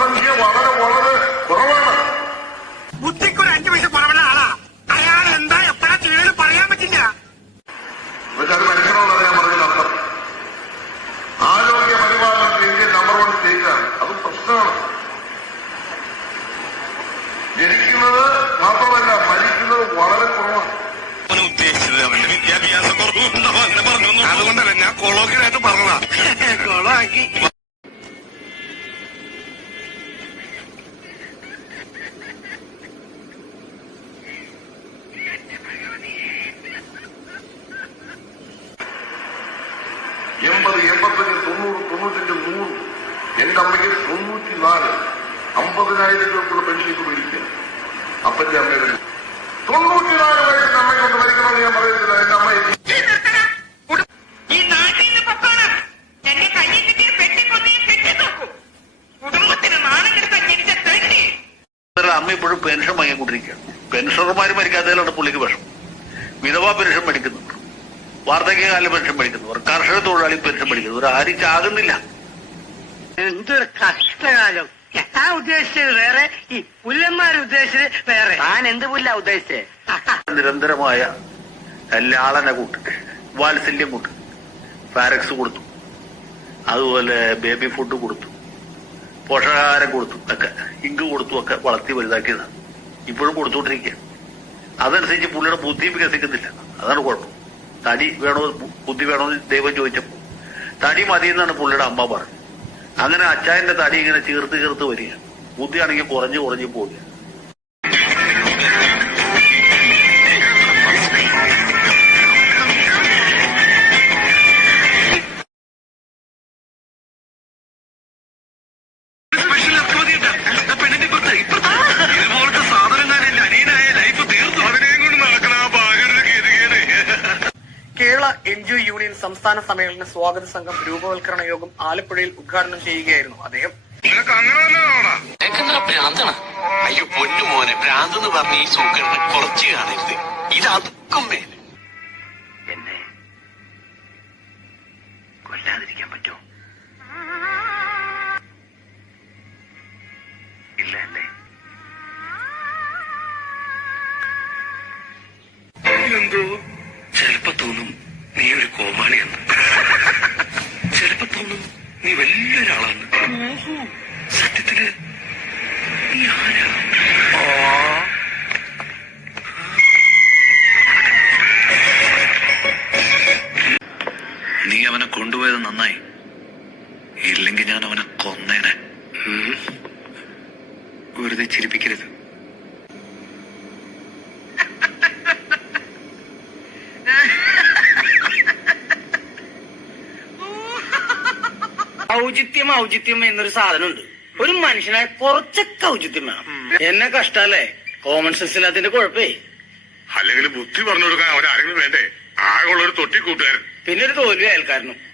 ജനസംഖ്യ വളരെ വളരെ കുറവാണ്. ബുദ്ധിക്കൊരു അഞ്ചു പൈസ കുറവുള്ള ആളാ. അയാൾ എന്താ എപ്പോഴാ ചെയ്യണമെന്ന് പറയാൻ പറ്റില്ല. എന്നുവെച്ചാൽ മരിക്കണമെന്നാണ് ഞാൻ പറഞ്ഞ അർത്ഥം. ആരോഗ്യ പരിപാലനത്തിൽ ഇന്ത്യ നമ്പർ വൺ സ്റ്റേറ്റാണ് അതും പ്രശ്നമാണ്. ജനിക്കുന്നത് മാത്രമല്ല മരിക്കുന്നത് വളരെ കുറവാണ്. ഉദ്ദേശിച്ചത് അവന്റെ വിദ്യാഭ്യാസ കുറവുണ്ടാവും അങ്ങനെ പറഞ്ഞു അതുകൊണ്ടല്ല ഞാൻ കൊളോക്കിലായിട്ട് പറഞ്ഞതാ. കൊളോ ആക്കി എൺപത്തഞ്ച് തൊണ്ണൂറ് തൊണ്ണൂറ്റഞ്ച് നൂറ് എന്റെ അമ്മയ്ക്ക് തൊണ്ണൂറ്റി നാല് അമ്പതിനായിരം രൂപക്കുള്ള പെൻഷനിക്ക് മേടിക്കുക. അപ്പന്റെ അമ്മയുടെ തൊണ്ണൂറ്റിനാല് വയസ്സിന് അമ്മയെ കൊണ്ട് മരിക്കണമെന്ന് ഞാൻ പറയുന്നില്ല. എന്റെ അമ്മ അമ്മ ഇപ്പോഴും പെൻഷൻ വാങ്ങിക്കൊണ്ടിരിക്കുകയാണ്. പെൻഷനർമാർ മരിക്കാത്തതിലാണ് പുള്ളിക്ക് വിഷം വിധവാ പെൻഷൻ മേടിക്കുന്നുണ്ട്. വാർദ്ധക്യകാല പെൻഷൻ മേടിക്കുന്നവർ കർഷക തൊഴിലാളി പെൻഷൻ ഒരു ആരും ചാകുന്നില്ല എന്തൊരു കഷ്ടകാലം. ഞാൻ ഉദ്ദേശിച്ചത് വേറെ ഈ പുല്ലന്മാർ ഉദ്ദേശിച്ചത് വേറെ. ഞാൻ എന്ത് പുല്ല ഉദ്ദേശിച്ചേ? നിരന്തരമായ ലാളന കൂട്ട് വാത്സല്യം കൂട്ട്. ഫാരക്സ് കൊടുത്തു. അതുപോലെ ബേബി ഫുഡ് കൊടുത്തു. പോഷകാഹാരം കൊടുത്തു. ഒക്കെ ഇങ്ക് കൊടുത്തു. ഒക്കെ വളർത്തി വലുതാക്കിയതാണ്. ഇപ്പോഴും കൊടുത്തുകൊണ്ടിരിക്കുക അതനുസരിച്ച് പുള്ളിയുടെ ബുദ്ധി വികസിക്കുന്നില്ല. അതാണ് കുഴപ്പം. തടി വേണോ ബുദ്ധി വേണോ ദൈവം ചോദിച്ചപ്പോ തടി മതി എന്നാണ് പുള്ളിയുടെ അമ്മ പറഞ്ഞത്. അങ്ങനെ അച്ചായന്റെ തടി ഇങ്ങനെ ചീർത്ത് ചീർത്ത് വരിക ബുദ്ധിയാണെങ്കിൽ കുറഞ്ഞു കുറഞ്ഞു പോവുക ജി യൂണിയൻ സംസ്ഥാന സമ്മേളന സ്വാഗത സംഘം രൂപവൽക്കരണ യോഗം ആലപ്പുഴയിൽ ഉദ്ഘാടനം ചെയ്യുകയായിരുന്നു അദ്ദേഹം. ഭ്രാന്താണ്? അയ്യോ പൊന്നു മോനെ ഭ്രാന്ത് എന്ന് പറഞ്ഞ ഈ സൂക്കറിനെ കുറച്ച് കാണരുത്. ഇത് അതുക്കും മേലെ. എന്നെ കൊല്ലാതിരിക്കാൻ പറ്റുമോ? ഇല്ല അല്ലേ എന്തോ നീ വലിയൊരാളാണ്. സത്യത്തിൽ നീ ആരാ? നീ അവനെ കൊണ്ടുപോയത് നന്നായി. ഇല്ലെങ്കിൽ ഞാൻ അവനെ കൊന്നേനെ. വെറുതെ ചിരിപ്പിക്കരുത്. ഔചിത്യം ഔചിത്യം എന്നൊരു സാധനമുണ്ട്. ഒരു മനുഷ്യനായ കുറച്ചൊക്കെ ഔചിത്യം വേണം. എന്നെ കഷ്ടല്ലേ? കോമൺ സെൻസ് ഇല്ലാത്തിന്റെ കുഴപ്പേ. അല്ലെങ്കിൽ ബുദ്ധി പറഞ്ഞു കൊടുക്കാൻ അവരാരെങ്കിലും വേണ്ടേ? ആകെയുള്ള ഒരു തൊട്ടിക്കൂട്ടുകാരൻ. പിന്നെ ഒരു തോൽവി അയൽക്കാരനും.